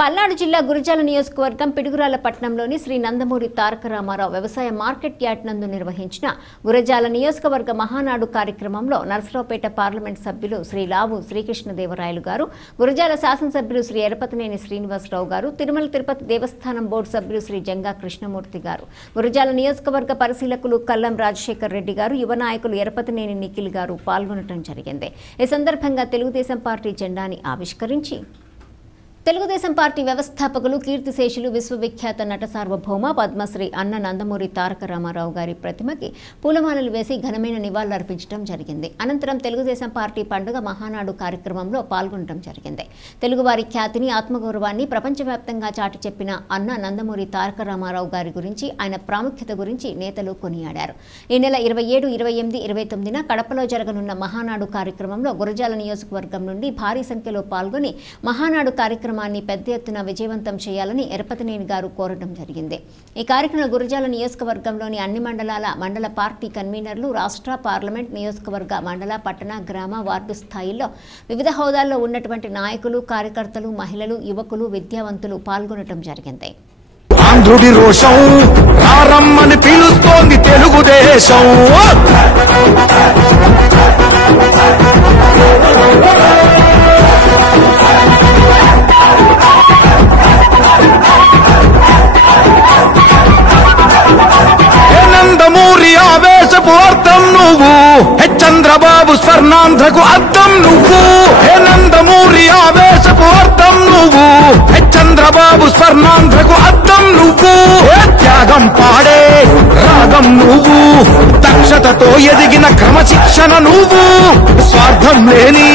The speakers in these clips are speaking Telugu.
పల్నాడు జిల్లా గురజాల నియోజకవర్గం పిడుగురాల పట్టణంలోని శ్రీ నందమూరి తారక రామారావు వ్యవసాయ మార్కెట్ యార్డ్ నందు నిర్వహించిన గురజాల నియోజకవర్గ మహానాడు కార్యక్రమంలో నర్సరావుపేట పార్లమెంట్ సభ్యులు శ్రీ లావు శ్రీకృష్ణదేవరాయలు గారు, గురజాల శాసనసభ్యులు శ్రీ ఎరపతినేని శ్రీనివాసరావు గారు, తిరుమల తిరుపతి దేవస్థానం బోర్డు సభ్యులు శ్రీ జంగా కృష్ణమూర్తి గారు, గురజాల నియోజకవర్గ పరిశీలకులు కల్లం రాజశేఖర్ రెడ్డి గారు, యువ నాయకులు ఎరపతినేని నిఖిల్ గారు పాల్గొనడం జరిగింది. ఈ సందర్భంగా తెలుగుదేశం పార్టీ జెండాని ఆవిష్కరించి తెలుగుదేశం పార్టీ వ్యవస్థాపకులు కీర్తిశేషులు విశ్వవిఖ్యాత నట సార్వభౌమ పద్మశ్రీ అన్న నందమూరి తారక రామారావు గారి ప్రతిమకి పూలమాలలు వేసి ఘనమైన నివాళులర్పించడం జరిగింది. అనంతరం తెలుగుదేశం పార్టీ పండుగ మహానాడు కార్యక్రమంలో పాల్గొనడం జరిగింది. తెలుగువారి ఖ్యాతిని, ఆత్మగౌరవాన్ని ప్రపంచవ్యాప్తంగా చాటి చెప్పిన అన్న నందమూరి తారక రామారావు గారి గురించి, ఆయన ప్రాముఖ్యత గురించి నేతలు కొనియాడారు. ఈ నెల 27, 28, 29న కడపలో జరగనున్న మహానాడు కార్యక్రమంలో గురజాల నియోజకవర్గం నుండి భారీ సంఖ్యలో పాల్గొని మహానాడు కార్యక్రమాన్ని పెద్ద ఎత్తున విజయవంతం చేయాలని ఎరపతినేని గారు కోరడం జరిగింది. ఈ కార్యక్రమంలో గురజాల నియోజకవర్గంలోని అన్ని మండల పార్టీ కన్వీనర్లు, రాష్ట్ర, పార్లమెంట్, నియోజకవర్గ, మండల, పట్టణ, గ్రామ, వార్డు స్థాయిల్లో వివిధ హోదాల్లో ఉన్నటువంటి నాయకులు, కార్యకర్తలు, మహిళలు, యువకులు, విద్యావంతులు పాల్గొనడం జరిగింది. ఆంధ్రుడి రోషం రారమ్మని పిలుస్తోంది తెలుగుదేశం. నందమూరి ఆవేశపు అర్థం నువ్వు, చంద్రబాబు స్వర్ణాంధ్రకు అర్థం నువ్వు. నందమూరి ఆవేశపు అర్థం నువ్వు, చంద్రబాబు స్వర్ణాంధ్రకు అర్థం నువ్వు. త్యాగం పాడే రాగం నువ్వు, దక్షతతో ఎదిగిన క్రమశిక్షణ నువ్వు, స్వార్థం లేని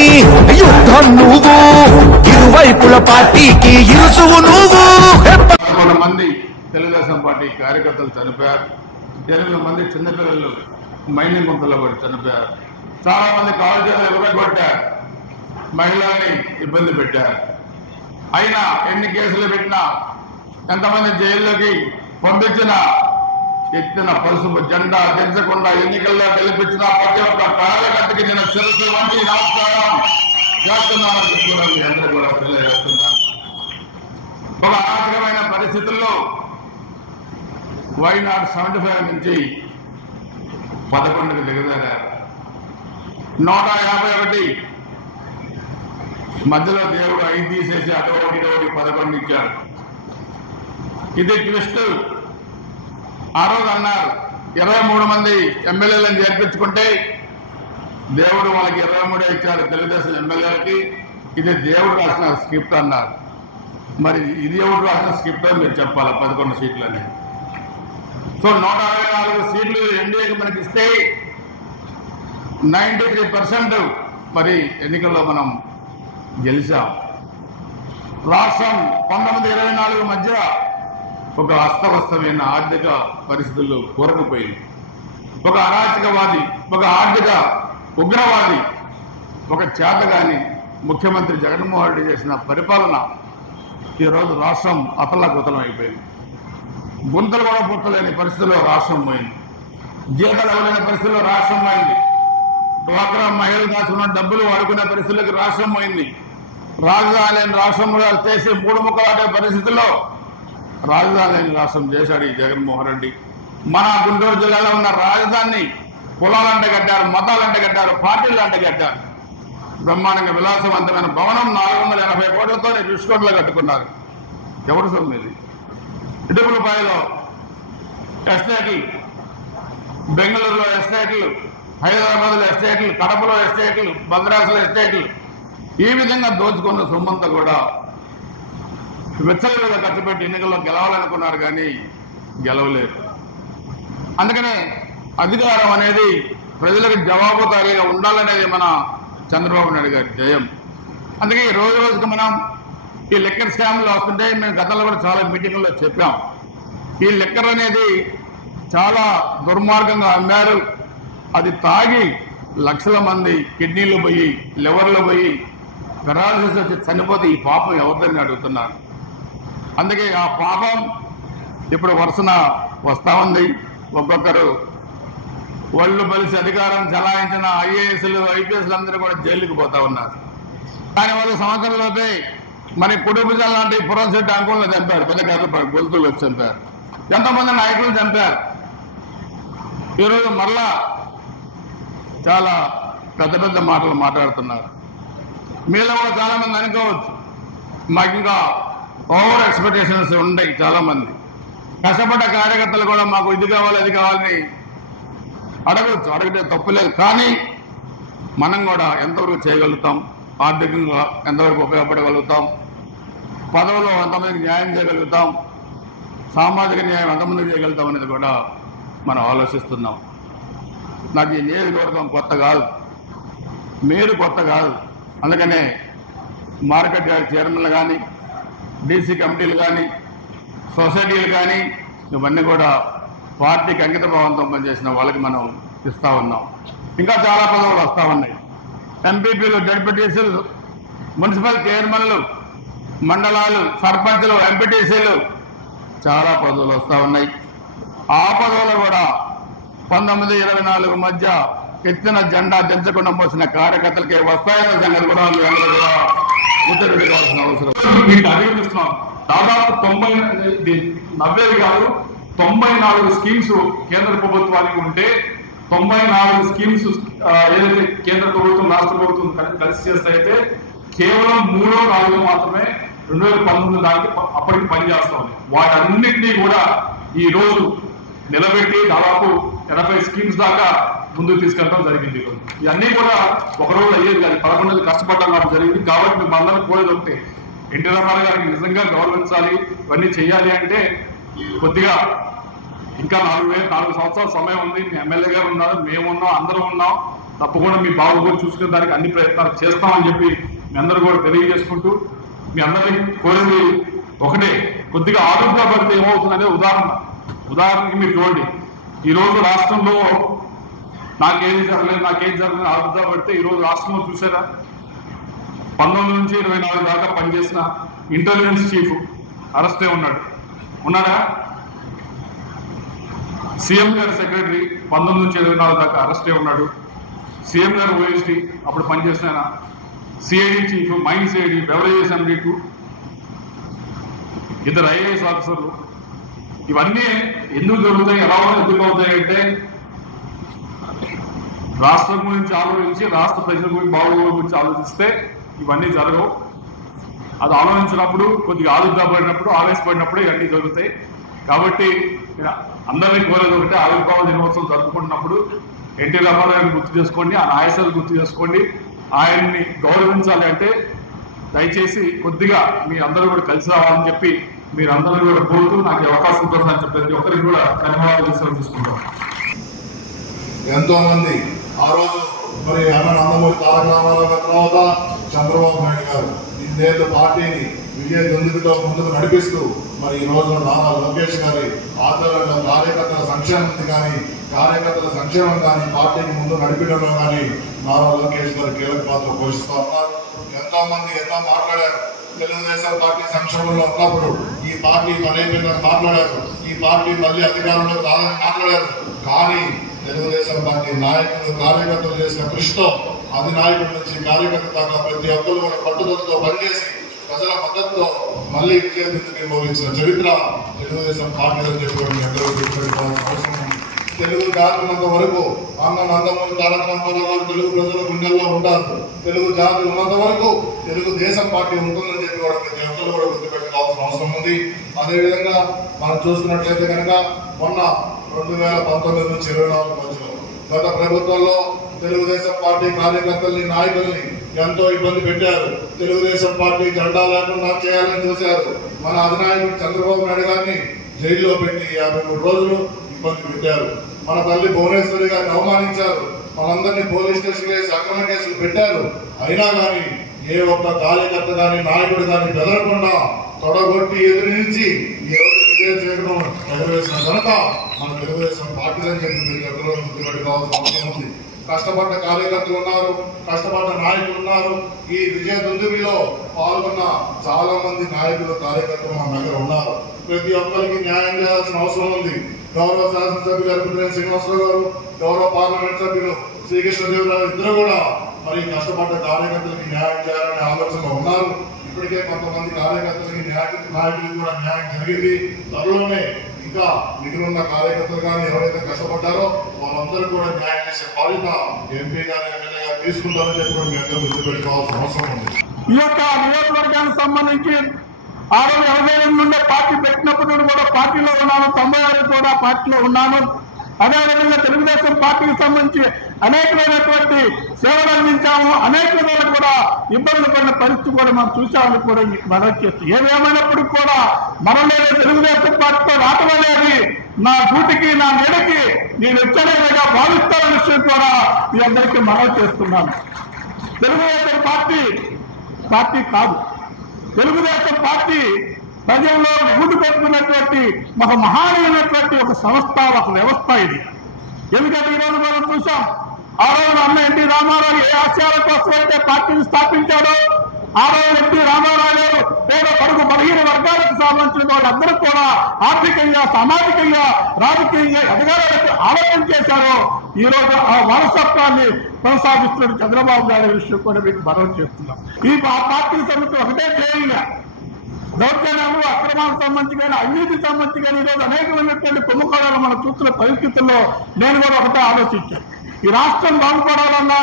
యుద్ధం నువ్వు, ఇరువైపుల పార్టీకి ఇరుసువు నువ్వు. మంది తెలుగుదేశం పార్టీ కార్యకర్తలు చనిపోయారు. 8 మంది చిన్నపిల్లలు మైనింగ్ గుంతలో పడి చనిపోయారు. చాలా మంది కాలేజీలు ఎగరగొట్టారు, మహిళల్ని ఇబ్బంది పెట్టారు. అయినా ఎన్ని కేసులు పెట్టినా, ఎంతమంది జైల్లోకి పంపించినా, ఎత్తిన పసుపు జెండా దించకుండా ఎన్నికల్లో గెలిపించిన ప్రతి ఒక్క కార్యకర్తకి నేను శిరస్సు వంటి నమస్కారం చేస్తున్నానని చెప్పుకోవడం మీ అందరూ కూడా తెలియజేస్తున్నాను. ఒక అనాథకమైన పరిస్థితుల్లో వైనాడు 75 నుంచి 11కు దిగజారారు. 151 మధ్యలో దేవుడు 5 తీసేసి అటు 11 ఇచ్చాడు. ఇది ట్విస్ట్. ఆ రోజు అన్నారు 23 మంది ఎమ్మెల్యేలను చేర్పించుకుంటే దేవుడు వాళ్ళకి 23 ఇచ్చారు తెలుగుదేశం ఎమ్మెల్యేలకి. ఇది దేవుడు రాసిన స్క్రిప్ట్ అన్నారు. మరి ఇది ఎవరు రాసిన స్క్రిప్ట్ అని మీరు చెప్పాలి. 11 సీట్లని. సో 164 సీట్లు ఎన్డీఏకి మనకి ఇస్తే 93% మరి ఎన్నికల్లో మనం గెలిచాం. రాష్ట్రం 1924 మధ్య ఒక అస్తవ్యస్తమైన ఆర్థిక పరిస్థితుల్లో కూరకుపోయింది. ఒక అరాచకవాది, ఒక ఆర్థిక ఉగ్రవాది, ఒక చేతగాని ముఖ్యమంత్రి జగన్మోహన్ రెడ్డి చేసిన పరిపాలన ఈరోజు రాష్ట్రం అతలాకుతలం అయిపోయింది. గుంతలు కూడా పుట్టలేని పరిస్థితుల్లో రాష్ట్రం పోయింది. జీతాలు ఇవ్వలేని పరిస్థితుల్లో రాష్ట్రం పోయింది. డ్వాక్రా మహిళలు దాచుకున్న డబ్బులు వాడుకునే పరిస్థితులకి రాష్ట్రం పోయింది. రాజధాని లేని రాష్ట్రంలో చేసి 3 ముక్కలాడే పరిస్థితుల్లో రాజధాని లేని రాష్ట్రం చేశాడు ఈ జగన్మోహన్ రెడ్డి. మన గుంటూరు జిల్లాలో ఉన్న రాజధానిని కులాలంటే కట్టారు, మతాలంటే కట్టారు, పార్టీలు అంటే కట్టారు. బ్రహ్మాండంగా విలాసవంతమైన భవనం 480 కోట్లతో రుషికోటలో కట్టుకున్నారు. ఎవరు సొమ్ము ఇది? ఇటుకులపాయలో ఎస్టేట్లు, బెంగళూరులో ఎస్టేట్లు, హైదరాబాద్లో ఎస్టేట్లు, కడపలో ఎస్టేట్లు, మద్రాసులో ఎస్టేట్లు, ఈ విధంగా దోచుకున్న సొమ్మంతా కూడా విచ్చలవిడిగా ఖర్చు పెట్టి ఎన్నికల్లో గెలవాలనుకున్నారు కానీ గెలవలేరు. అందుకనే అధికారం అనేది ప్రజలకు జవాబుదారీగా ఉండాలనేది మన చంద్రబాబు నాయుడు గారి జయం. అందుకే ఈ రోజుకి మనం ఈ లిక్కర్ స్కామ్లు వస్తుంటే మేము గతంలో కూడా చాలా మీటింగుల్లో చెప్పాం. ఈ లిక్కర్ అనేది చాలా దుర్మార్గంగా అమ్మారు. అది తాగి లక్షల మంది కిడ్నీలు పోయి, లివర్లు పోయి, పెరాలసిస్ వచ్చి చనిపోతే ఈ పాపం ఎవరిదని అడుగుతున్నారు. అందుకే ఆ పాపం ఇప్పుడు వరుసన వస్తా ఉంది. ఒక్కొక్కరు ఒళ్ళు బలిసి అధికారం చలాయించిన ఐఏఎస్లు, ఐపీఎస్లు అందరూ కూడా జైలుకి పోతా ఉన్నారు. దానివల్ల సంవత్సరంలోపే మరి కుటుంబం లాంటి పురంశెట్టి అంకులను చంపారు, పెద్ద కథ గొంతులు వచ్చి చంపారు, ఎంతోమంది నాయకులను చంపారు. ఈరోజు మరలా చాలా పెద్ద పెద్ద మాటలు మాట్లాడుతున్నారు. మీలో కూడా చాలా మంది అనుకోవచ్చు మాకు ఇంకా ఓవర్ ఎక్స్పెక్టేషన్స్ ఉన్నాయి. చాలా మంది కష్టపడ్డ కార్యకర్తలు కూడా మాకు ఇది కావాలి అది కావాలని అడగవచ్చు, అడిగితే తప్పులేదు. కానీ మనం కూడా ఎంతవరకు చేయగలుగుతాం, ఆర్థికంగా ఎంతవరకు ఉపయోగపడగలుగుతాం, పదవులో ఎంతమందికి న్యాయం చేయగలుగుతాం, సామాజిక న్యాయం ఎంతమందికి చేయగలుగుతాం అనేది కూడా మనం ఆలోచిస్తున్నాం. నాకు ఈ నియోజకవర్గం కొత్త కాదు, మీరు కొత్త కాదు. అందుకనే మార్కెట్ చైర్మన్లు కానీ, డీసీ కమిటీలు కానీ, సొసైటీలు కానీ ఇవన్నీ కూడా పార్టీకి అంకిత భావంతో పనిచేసిన వాళ్ళకి మనం ఇస్తా ఉన్నాం. ఇంకా చాలా పదవులు వస్తూ ఉన్నాయి. ఎంపీపీలు, జడ్పీటీసీలు, మున్సిపల్ చైర్మన్లు, మండలాలు, సర్పంచ్లు, ఎంపీటీసీలు చాలా పదవులు వస్తూ ఉన్నాయి. ఆ పదవులు కూడా 19-24 మధ్య ఎత్తిన జెండా దించకుండా మోసిన కార్యకర్తలకే వస్తాయన్న సంగతి కూడా గుర్తుపెట్టుకోవాల్సిన అవసరం. మీకు అధిగమిస్తున్నాం. దాదాపు 90 కాదు 94 స్కీమ్స్ కేంద్ర ప్రభుత్వానికి ఉంటే 94 స్కీమ్స్ ఏదైతే కేంద్ర ప్రభుత్వం రాష్ట్ర ప్రభుత్వం కలిసి చేస్తే అయితే కేవలం 3-4 మాత్రమే 2019 దానికి అప్పటికి పనిచేస్తా ఉంది. వాటన్నింటినీ కూడా ఈ రోజు నిలబెట్టి దాదాపు 80 స్కీమ్స్ దాకా ముందుకు తీసుకెళ్ళడం జరిగింది. ఇవన్నీ కూడా ఒక రోజు అయ్యేది కాదు, 11 కష్టపడడం నాకు జరిగింది. కాబట్టి మేము అందరం కోరేది ఒకటే, ఎన్టీ రామారావు గారికి నిజంగా గౌరవించాలి, ఇవన్నీ చేయాలి అంటే కొద్దిగా ఇంకా 4 సంవత్సరాల సమయం ఉంది. మీ ఎమ్మెల్యే గారు ఉన్నారు, మేము ఉన్నాం, అందరం ఉన్నాం. తప్పకుండా మీ బాబు చూసుకునే దానికి అన్ని ప్రయత్నాలు చేస్తామని చెప్పి మీ అందరూ కూడా తెలియజేసుకుంటూ మీ అందరినీ కోరేది ఒకటే, కొద్దిగా ఆరోగ్య పడితే ఏమవుతుందనే ఉదాహరణకి మీరు చూడండి. ఈరోజు రాష్ట్రంలో నాకేం జరగలేదు ఆరోగ్య పడితే ఈరోజు రాష్ట్రంలో చూసారా 19 నుంచి 24 దాకా పనిచేసిన ఇంటెలిజెన్స్ చీఫ్ అరెస్టే ఉన్నాడా? సీఎం గారి సెక్రటరీ 19 నుంచి 24 దాకా అరెస్టే ఉన్నాడు. సీఎం గారు ఓఎస్టీ అప్పుడు పనిచేసిన సిఐడి చీఫ్, మైన్ సిఐడి, బెవరేజెస్ ఎండి 2, 2 ఐఏఎస్ ఆఫీసర్లు. ఇవన్నీ ఎందుకు జరుగుతాయి, ఎలా ఎందుకు అవుతాయి అంటే రాష్ట్రం గురించి ఆలోచించి, రాష్ట్ర ప్రజల గురించి బాగోగుల గురించి ఆలోచిస్తే ఇవన్నీ జరగవు. అది ఆలోచించినప్పుడు, కొద్దిగా ఆదుర్దాపడినప్పుడు, ఆవేశపడినప్పుడు ఇవన్నీ జరుగుతాయి. కాబట్టి అందరినీ కోరేది ఒకటే, ఆవిర్భావ దినోత్సవం జరుపుకుంటున్నప్పుడు ఎన్టీ రామారావు గారిని గుర్తు చేసుకోండి, ఆ నాయకులు గుర్తు చేసుకోండి. ఆయన్ని గౌరవించాలి అంటే దయచేసి కొద్దిగా మీ అందరూ కూడా కలిసి రావాలని చెప్పి మీరందరూ కూడా కోరుతూ నాకు అవకాశం కోసం అని చెప్పి ప్రతి ఒక్కరికి కూడా ధన్యవాదాలు తీసుకుంటాం. ఎంతో మంది ఆ రోజు మరి అన్న నందమూరి తారక రామారావు గారి తర్వాత చంద్రబాబు నాయుడు గారు ఇన్నేళ్ళు పార్టీని విజయ దుందుతో ముందుకు నడిపిస్తూ మరి ఈ రోజు నారా లోకేష్ గారి ఆధ్వర్యంలో కార్యకర్తల సంక్షేమం కానీ పార్టీని ముందు నడిపించడంలో కానీ నారా లోకేష్ గారు కీలక పాత్ర పోషిస్తూ ఉన్నారు. ఎంతో మంది ఎన్నో మాట్లాడారు. తెలుగుదేశం పార్టీ సంక్షేమంలో ఉన్నప్పుడు ఈ పార్టీ బలహీనంగా మాట్లాడారు, ఈ పార్టీ మళ్ళీ అధికారంలో రాదని మాట్లాడారు. కానీ తెలుగుదేశం పార్టీ నాయకులు, కార్యకర్తలు చేసిన కృషితో అధినాయకుల నుంచి కార్యకర్త దాకా ప్రతి ఒక్కరు కూడా పట్టుదలతో పనిచేసి ప్రజల మద్దతుతో మళ్ళీ విజయదుందుకి మోగించిన చరిత్ర తెలుగుదేశం పార్టీ అని చెప్పడం ఎంతో అవసరం. తెలుగు జాతి ఉన్నంత వరకు అన్న నందమూరి తారక రామారావు గారు తెలుగు ప్రజల గుండెల్లో ఉంటారు. తెలుగు జాతి ఉన్నంత వరకు తెలుగుదేశం పార్టీ ఉంటుందని చెప్పి కూడా ప్రతి ఒక్కరు కూడా గుర్తుపెట్టుకోవాల్సిన అవసరం ఉంది. అదేవిధంగా మనం చూసుకున్నట్లయితే కనుక మొన్న 2019 నుంచి 24 మధ్యలో గత ప్రభుత్వంలో తెలుగుదేశం పార్టీ కార్యకర్తల్ని, నాయకుల్ని ఎంతో ఇబ్బంది పెట్టారు. తెలుగుదేశం పార్టీ జెండా లేకుండా చేయాలని చూశారు. మన అధినాయకుడు చంద్రబాబు నాయుడు గారిని జైల్లో పెట్టి 53 రోజులు ఇబ్బంది పెట్టారు. మన తల్లి భువనేశ్వరి గారిని అవమానించారు. మనందరినీ పోలీస్ స్టేషన్ వేసి అక్రమ కేసులు పెట్టారు. అయినా కానీ ఏ ఒక్క కార్యకర్త కానీ, నాయకుడు కానీ బెదరకుండా తొడగొట్టి ఎదురించి ఈ రోజు విజయం చేయడం ఎగరవేసిన ఘనత మన తెలుగుదేశం పార్టీలని చెప్పి గుర్తుపెట్టుకోవాల్సిన అవసరం ఉంది. కష్టపడ్డ కార్యకర్తలు ఉన్నారు, కష్టపడ్డ నాయకులు ఉన్నారు. ఈ విజయ దుందుబిలో పాల్గొన్న చాలా మంది నాయకులు, కార్యకర్తలు మన దగ్గర ఉన్నారు. ప్రతి ఒక్కరికి న్యాయం చేయాల్సిన అవసరం ఉంది. గౌరవ శాసనసభ్యులు ఎర్రపతినేని శ్రీనివాసరావు గారు, గౌరవ పార్లమెంట్ సభ్యులు శ్రీకృష్ణదేవరావు ఇద్దరు కూడా మరి కష్టపడ్డ కార్యకర్తలకి న్యాయం చేయాలనే ఆలోచనలో ఉన్నారు. ఇప్పటికే కొంతమంది కార్యకర్తలకి నాయకులకు కూడా న్యాయం జరిగింది. త్వరలోనే ఇంకా మిగిలిన కార్యకర్తలు కానీ ఎవరైతే కష్టపడ్డారో వాళ్ళందరూ కూడా న్యాయం చేసే బాధ్యత ఎంపీ గారు ఎమ్మెల్యే గారు తీసుకుంటారని చెప్పి మీ అందరూ గుర్తుపెట్టుకోవాల్సిన అవసరం ఉంది. ఈ యొక్క నియోజకవర్గానికి సంబంధించి 682 నుండే పార్టీ పెట్టినప్పుడు కూడా పార్టీలో ఉన్నాను, 96 కూడా పార్టీలో ఉన్నాను. అదేవిధంగా తెలుగుదేశం పార్టీకి సంబంధించి అనేకమైనటువంటి సేవలు అందించాము, అనేకమైన కూడా ఇబ్బందులు పడిన పరిస్థితి కూడా మనం చూసామని కూడా మీకు మనవి చేస్తాం. ఏదేమైనప్పటికీ కూడా మరొక తెలుగుదేశం పార్టీతో రావడం అనేది నా డ్యూటీకి నా నీడకి నేను ఎచ్చలేగా భావిస్తాన విషయం కూడా మీ అందరికీ మనవి చేస్తున్నాను. తెలుగుదేశం పార్టీ కాదు, తెలుగుదేశం పార్టీ ప్రజల్లో గుడ్డు పెట్టుకున్నటువంటి ఒక మహానీయమైనటువంటి ఒక సంస్థ, ఒక వ్యవస్థ ఇది. ఎందుకంటే ఈరోజు మనం చూసాం, ఆ రోజు అన్న ఎన్టీ రామారావు ఏ ఆశయాల కోసం అయితే పార్టీని స్థాపించాడో, ఆ రోజు ఎన్టీ రామారావు గారు పేద పరుగు బలహీన వర్గాలకు సంబంధించిన వాళ్ళందరూ కూడా ఆర్థికంగా, సామాజికంగా, రాజకీయంగా ఎదగాలని ఆలోచన చేశారో, ఈ రోజు ఆ వారసత్వాన్ని కొనసాగిస్తున్న చంద్రబాబు నాయుడు విషయం కూడా మీకు మనవి చేస్తున్నాం. ఈ పార్టీకి సంబంధించి ఒకటే చేయాలి, దౌర్జన్యాలు, అక్రమాలకు సంబంధించి కానీ, అవినీతికి సంబంధించి కానీ ఈరోజు అనేకమైనటువంటి కుంభకోణాలు మనం చూస్తున్న పరిస్థితుల్లో నేను కూడా ఒకటే ఆలోచించాను. ఈ రాష్ట్రం బాగుపడాలన్నా,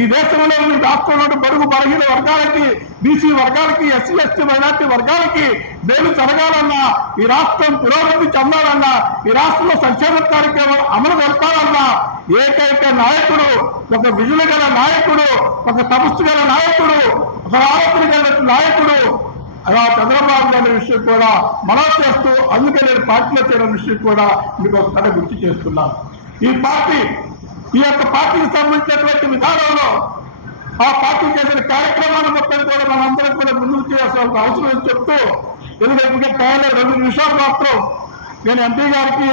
ఈ దేశంలో ఈ రాష్ట్రంలో బడుగు బలహీన వర్గాలకి, బీసీ వర్గాలకి, ఎస్సీ ఎస్టీ మైనార్టీ వర్గాలకి మేలు జరగాలన్నా, ఈ రాష్ట్రం పురోగతి చెందాలన్నా, ఈ రాష్ట్రంలో సంక్షేమ కార్యక్రమాలు అమలు జరపాలన్నా ఏకైక నాయకుడు, ఒక విజులు గల నాయకుడు, ఒక తపస్సు గల నాయకుడు, ఒక ఆలోచన గల నాయకుడు అలా చంద్రబాబు నాయుడు విషయం కూడా మనం చేస్తూ, అందుకే నేను పార్టీలో చేరిన విషయం కూడా మీకు ఒక కథ గుర్తు చేస్తున్నాను. ఈ యొక్క పార్టీకి సంబంధించినటువంటి విధానంలో ఆ పార్టీ చేసిన కార్యక్రమాన్ని మొత్తం కూడా మనందరం కూడా ముందుకు చేయాల్సిన అవసరం చెప్తూ, ఎందుకంటే కేవలం 2 నిమిషాలు మాత్రం నేను ఎంపీ గారికి